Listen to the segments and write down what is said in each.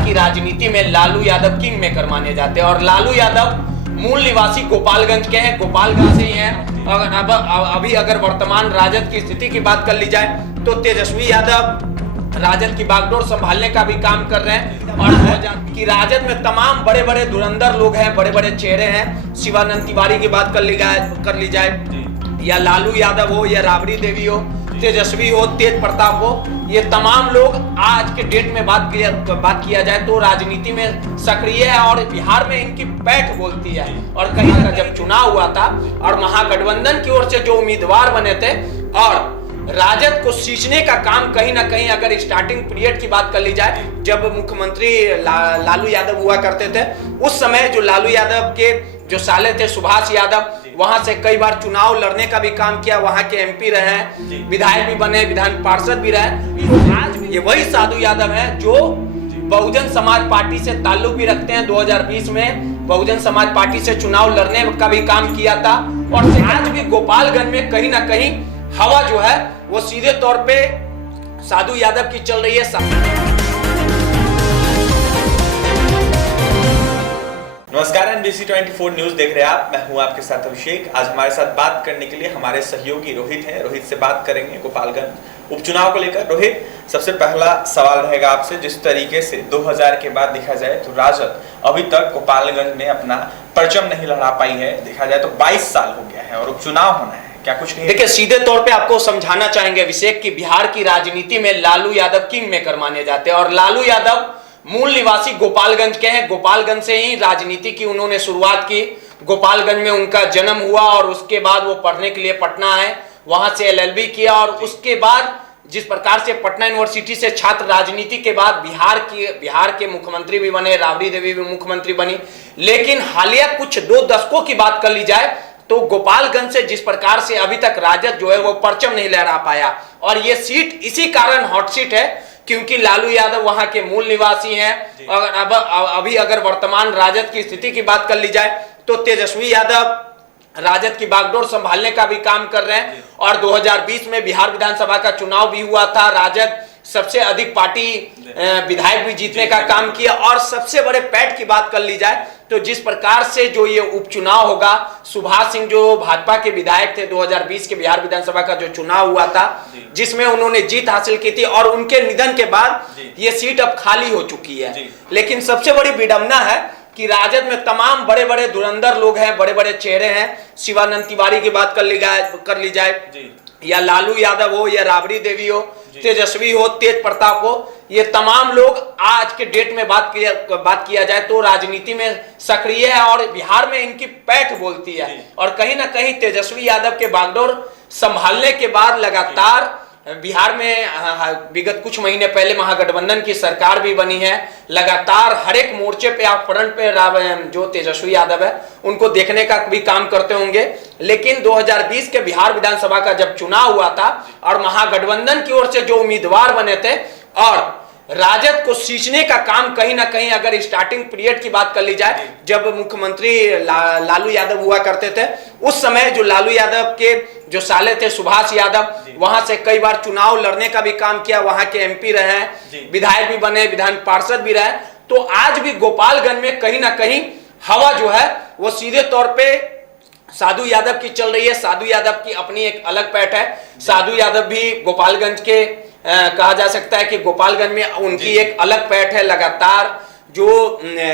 बिहार की राजनीति में लालू यादव किंग मेकर माने जाते हैं और लालू यादव मूल निवासी गोपालगंज के हैं, गोपालगंज से ही हैं। अभी अगर वर्तमान राजद की स्थिति की बात कर ली जाए तो तेजस्वी यादव राजद की बागडोर संभालने का भी काम कर रहे हैं और कि राजद में तमाम बड़े बड़े धुरंधर लोग हैं, बड़े बड़े चेहरे हैं। शिवानंद तिवारी की बात कर ली जाए या लालू यादव हो या राबड़ी देवी हो, तेजस्वी हो, तेज प्रताप हो, ये तमाम लोग आज के डेट में बात किया जाए तो राजनीति में सक्रिय है और बिहार में इनकी पैठ बोलती है। और कहीं का जब चुनाव हुआ था और महागठबंधन की ओर से जो उम्मीदवार बने थे और राजद को सींचने का काम कहीं ना कहीं अगर स्टार्टिंग पीरियड की बात कर ली जाए, जब मुख्यमंत्री लालू यादव हुआ करते थे, उस समय जो लालू यादव के जो साले थे सुभाष यादव, वहां से कई बार चुनाव लड़ने का भी काम किया, वहां के एमपी रहे हैं, विधायक भी बने, विधान पार्षद भी रहे। तो आज भी ये वही साधु यादव हैं जो बहुजन समाज पार्टी से ताल्लुक भी रखते हैं। 2020 में बहुजन समाज पार्टी से चुनाव लड़ने का भी काम किया था और आज भी गोपालगंज में कहीं ना कहीं हवा जो है वो सीधे तौर पे साधु यादव की चल रही है। नमस्कार, NBC 24 न्यूज देख रहे हैं आप। मैं हूं आपके साथ अभिषेक। आज हमारे साथ बात करने के लिए हमारे सहयोगी रोहित हैं। रोहित से बात करेंगे गोपालगंज उपचुनाव को लेकर। रोहित, सबसे पहला सवाल रहेगा आपसे, जिस तरीके से 2000 के बाद देखा जाए तो राजद अभी तक गोपालगंज में अपना परचम नहीं लड़ा पाई है। देखा जाए तो 22 साल हो गया है और उपचुनाव होना है, क्या कुछ नहीं? देखिए, सीधे तौर पे आपको समझाना चाहेंगे अभिषेक कि बिहार की राजनीति में लालू यादव किंग मेकर माने जाते हैं और लालू यादव मूल निवासी गोपालगंज के हैं। गोपालगंज से ही राजनीति की उन्होंने शुरुआत की। गोपालगंज में उनका जन्म हुआ और उसके बाद वो पढ़ने के लिए पटना आए, वहां से LLB किया और उसके बाद जिस प्रकार से पटना यूनिवर्सिटी से छात्र राजनीति के बाद बिहार के मुख्यमंत्री भी बने, राबड़ी देवी भी मुख्यमंत्री बनी। लेकिन हालिया कुछ 2 दशकों की बात कर ली जाए तो गोपालगंज से जिस प्रकार से अभी तक राजद जो है वो परचम नहीं लहरा पाया और ये सीट इसी कारण हॉट सीट है क्योंकि लालू यादव वहां के मूल निवासी हैं। और अभी अगर वर्तमान राजद की स्थिति की बात कर ली जाए तो तेजस्वी यादव राजद की बागडोर संभालने का भी काम कर रहे हैं और 2020 में बिहार विधानसभा का चुनाव भी हुआ था। राजद सबसे अधिक पार्टी विधायक भी जीतने का काम किया और सबसे बड़े पैठ की बात कर ली जाए तो जिस प्रकार से जो ये उपचुनाव होगा, सुभाष सिंह जो भाजपा के विधायक थे, 2020 के बिहार विधानसभा का जो चुनाव हुआ था जिसमें उन्होंने जीत हासिल की थी और उनके निधन के बाद ये सीट अब खाली हो चुकी है। लेकिन सबसे बड़ी विडंबना है कि राजद में तमाम बड़े बड़े धुरंधर लोग हैं, बड़े बड़े चेहरे हैं। शिवानंद तिवारी की बात कर ली जाए या लालू यादव हो या राबड़ी देवी हो, तेजस्वी हो, तेज प्रताप हो, ये तमाम लोग आज के डेट में बात किया जाए तो राजनीति में सक्रिय है और बिहार में इनकी पैठ बोलती है। और कहीं ना कहीं तेजस्वी यादव के बागडोर संभालने के बाद लगातार बिहार में विगत कुछ महीने पहले महागठबंधन की सरकार भी बनी है। लगातार हर एक मोर्चे पे आप फ्रंट पे जो तेजस्वी यादव है उनको देखने का भी काम करते होंगे। लेकिन 2020 के बिहार विधानसभा का जब चुनाव हुआ था और महागठबंधन की ओर से जो उम्मीदवार बने थे और राजद को सींचने का काम कहीं ना कहीं अगर स्टार्टिंग पीरियड की बात कर ली जाए, जब मुख्यमंत्री लालू यादव हुआ करते थे, उस समय जो लालू यादव के जो साले थे सुभाष यादव, वहां से कई बार चुनाव लड़ने का भी काम किया, वहां के एमपी रहे हैं, विधायक भी बने, विधान पार्षद भी रहे। तो आज भी गोपालगंज में कहीं ना कहीं हवा जो है वो सीधे तौर पे साधु यादव की चल रही है। साधु यादव की अपनी एक अलग पैठ है। साधु यादव भी गोपालगंज के कहा जा सकता है कि गोपालगंज में उनकी एक अलग पैठ है। लगातार जो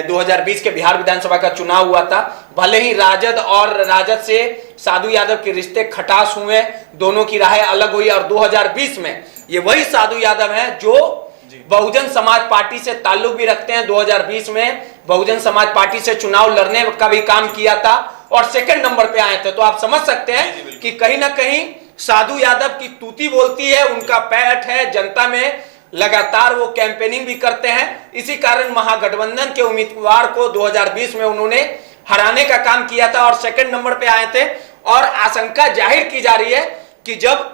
2020 के बिहार विधानसभा का चुनाव हुआ था, भले ही राजद से साधु यादव के रिश्ते खटास हुए, दोनों की राहें अलग हुई और 2020 में ये वही साधु यादव हैं जो बहुजन समाज पार्टी से ताल्लुक भी रखते हैं। 2020 में बहुजन समाज पार्टी से चुनाव लड़ने का भी काम किया था और सेकंड नंबर पे आए थे। तो आप समझ सकते हैं कि कहीं ना कहीं साधु यादव की तूती बोलती है, उनका पैठ है, जनता में लगातार वो कैंपेनिंग भी करते हैं। इसी कारण महागठबंधन के उम्मीदवार को 2020 में उन्होंने हराने का काम किया था और सेकंड नंबर पे आए थे। और आशंका जाहिर की जा रही है कि जब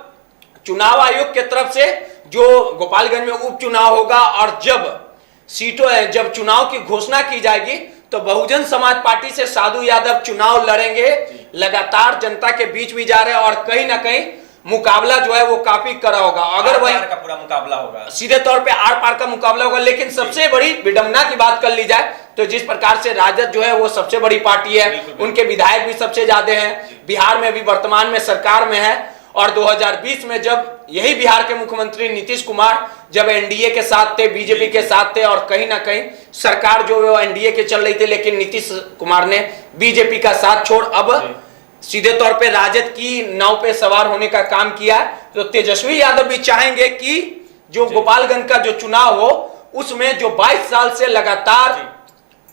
चुनाव आयोग की तरफ से जो गोपालगंज में उपचुनाव होगा और जब चुनाव की घोषणा की जाएगी तो बहुजन समाज पार्टी से साधु यादव चुनाव लड़ेंगे। लगातार जनता के बीच भी जा रहे हैं और कहीं ना कहीं मुकाबला जो है वो काफी कड़ा होगा। अगर वही का पूरा मुकाबला होगा, सीधे तौर पे आर पार का मुकाबला होगा। लेकिन सबसे बड़ी विडंबना की बात कर ली जाए तो जिस प्रकार से राजद जो है वो सबसे बड़ी पार्टी है, उनके विधायक भी सबसे ज्यादा हैं, बिहार में भी वर्तमान में सरकार में है, और 2020 में जब यही बिहार के मुख्यमंत्री नीतीश कुमार जब एनडीए के साथ थे, बीजेपी के साथ थे, और कहीं ना कहीं सरकार जो है वो एनडीए के चल रही थी, लेकिन नीतीश कुमार ने बीजेपी का साथ छोड़ अब सीधे तौर पे राजद की नाव पे सवार होने का काम किया। तो तेजस्वी यादव भी चाहेंगे कि जो गोपालगंज का जो चुनाव हो उसमें जो 22 साल से लगातार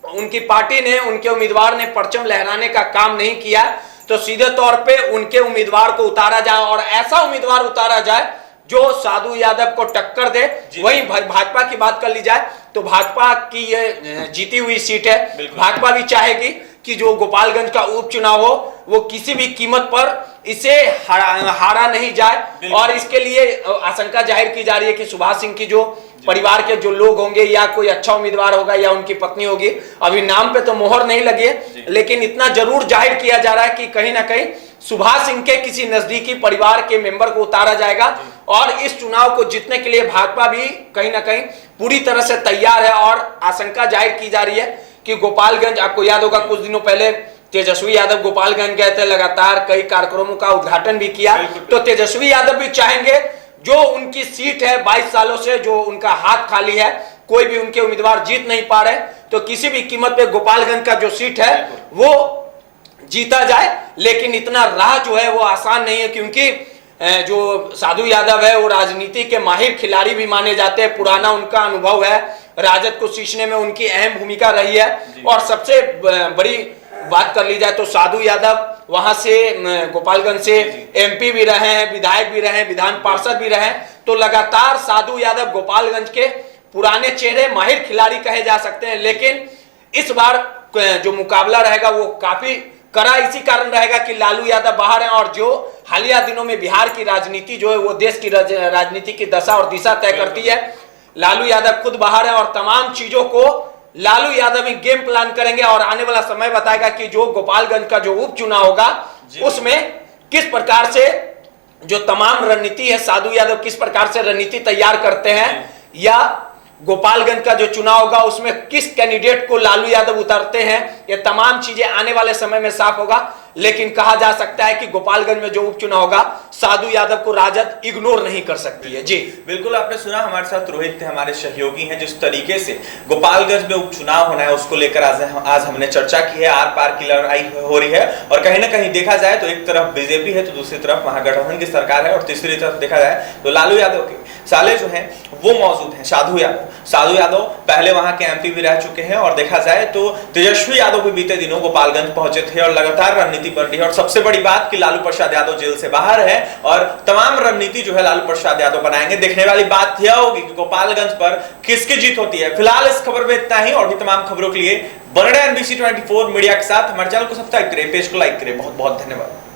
उनकी पार्टी ने, उनके उम्मीदवार ने परचम लहराने का काम नहीं किया, तो सीधे तौर पे उनके उम्मीदवार को उतारा जाए और ऐसा उम्मीदवार उतारा जाए जो साधु यादव को टक्कर दे। वहीं भाजपा की बात कर ली जाए तो भाजपा की ये जीती हुई सीट है, भाजपा भी चाहेगी कि जो गोपालगंज का उपचुनाव हो वो किसी भी कीमत पर इसे हारा नहीं जाए, और इसके लिए आशंका जाहिर की जा रही है कि सुभाष सिंह की जो परिवार के जो लोग होंगे या कोई अच्छा उम्मीदवार होगा या उनकी पत्नी होगी, अभी नाम पे तो मोहर नहीं लगी है, लेकिन इतना जरूर जाहिर किया जा रहा है कि कहीं ना कहीं सुभाष सिंह के किसी नजदीकी परिवार के मेंबर को उतारा जाएगा, और इस चुनाव को जीतने के लिए भाजपा भी कहीं ना कहीं पूरी तरह से तैयार है। और आशंका जाहिर की जा रही है कि गोपालगंज, आपको याद होगा कुछ दिनों पहले तेजस्वी यादव गोपालगंज गए थे, लगातार कई कार्यक्रमों का उद्घाटन भी किया, तो तेजस्वी यादव भी चाहेंगे जो उनकी सीट है 22 सालों से जो उनका हाथ खाली है, कोई भी उनके उम्मीदवार जीत नहीं पा रहे, तो किसी भी कीमत पे गोपालगंज का जो सीट है वो जीता जाए। लेकिन इतना राह जो है वो आसान नहीं है, क्योंकि जो साधु यादव है वो राजनीति के माहिर खिलाड़ी भी माने जाते हैं, पुराना उनका अनुभव है, राजद को सींचने में उनकी अहम भूमिका रही है। और सबसे बड़ी बात कर ली जाए तो साधु यादव वहां से गोपालगंज से एमपी भी रहे हैं, विधायक भी रहे हैं, विधान पार्षद भी रहे हैं, तो लगातार साधु यादव गोपालगंज के पुराने चेहरे, माहिर खिलाड़ी कहे जा सकते हैं। लेकिन इस बार जो मुकाबला रहेगा वो काफी कड़ा इसी कारण रहेगा कि लालू यादव बाहर हैं, और जो हालिया दिनों में बिहार की राजनीति जो है वो देश की राजनीति की दशा और दिशा तय करती है। लालू यादव खुद बाहर है और तमाम चीजों को लालू यादव ही गेम प्लान करेंगे, और आने वाला समय बताएगा कि जो गोपालगंज का जो उपचुनाव होगा उसमें किस प्रकार से जो तमाम रणनीति है, साधु यादव किस प्रकार से रणनीति तैयार करते हैं, या गोपालगंज का जो चुनाव होगा उसमें किस कैंडिडेट को लालू यादव उतारते हैं, ये तमाम चीजें आने वाले समय में साफ होगा। लेकिन कहा जा सकता है कि गोपालगंज में जो उपचुनाव होगा साधु यादव को राजद इग्नोर नहीं कर सकती है। जी बिल्कुल, आपने सुना, हमारे साथ रोहित थे, हमारे सहयोगी हैं। जिस तरीके से गोपालगंज में उपचुनाव होना है उसको लेकर आज हमने चर्चा की है, आर पार की लड़ाई हो रही है, और कहीं ना कहीं देखा जाए तो एक तरफ बीजेपी है तो दूसरी तरफ महागठबंधन की सरकार है, और तीसरी तरफ देखा जाए तो लालू यादव के साले जो हैं वो मौजूद हैं, साधु यादव पहले वहां के एमपी भी रह चुके हैं, और देखा जाए तो तेजस्वी यादव भी बीते दिनों गोपालगंज पहुंचे थे और लगातार रणनीति बन रही है। और सबसे बड़ी बात कि लालू प्रसाद यादव जेल से बाहर है और तमाम रणनीति जो है लालू प्रसाद यादव बनाएंगे। देखने वाली बात यह होगी कि गोपालगंज पर किसकी जीत होती है। फिलहाल इस खबर में इतना ही, और भी तमाम खबरों के लिए बने रहें NBC 24 मीडिया के साथ। हमारे चैनल को सब्सक्राइब करें, पेज को लाइक करें। बहुत बहुत धन्यवाद।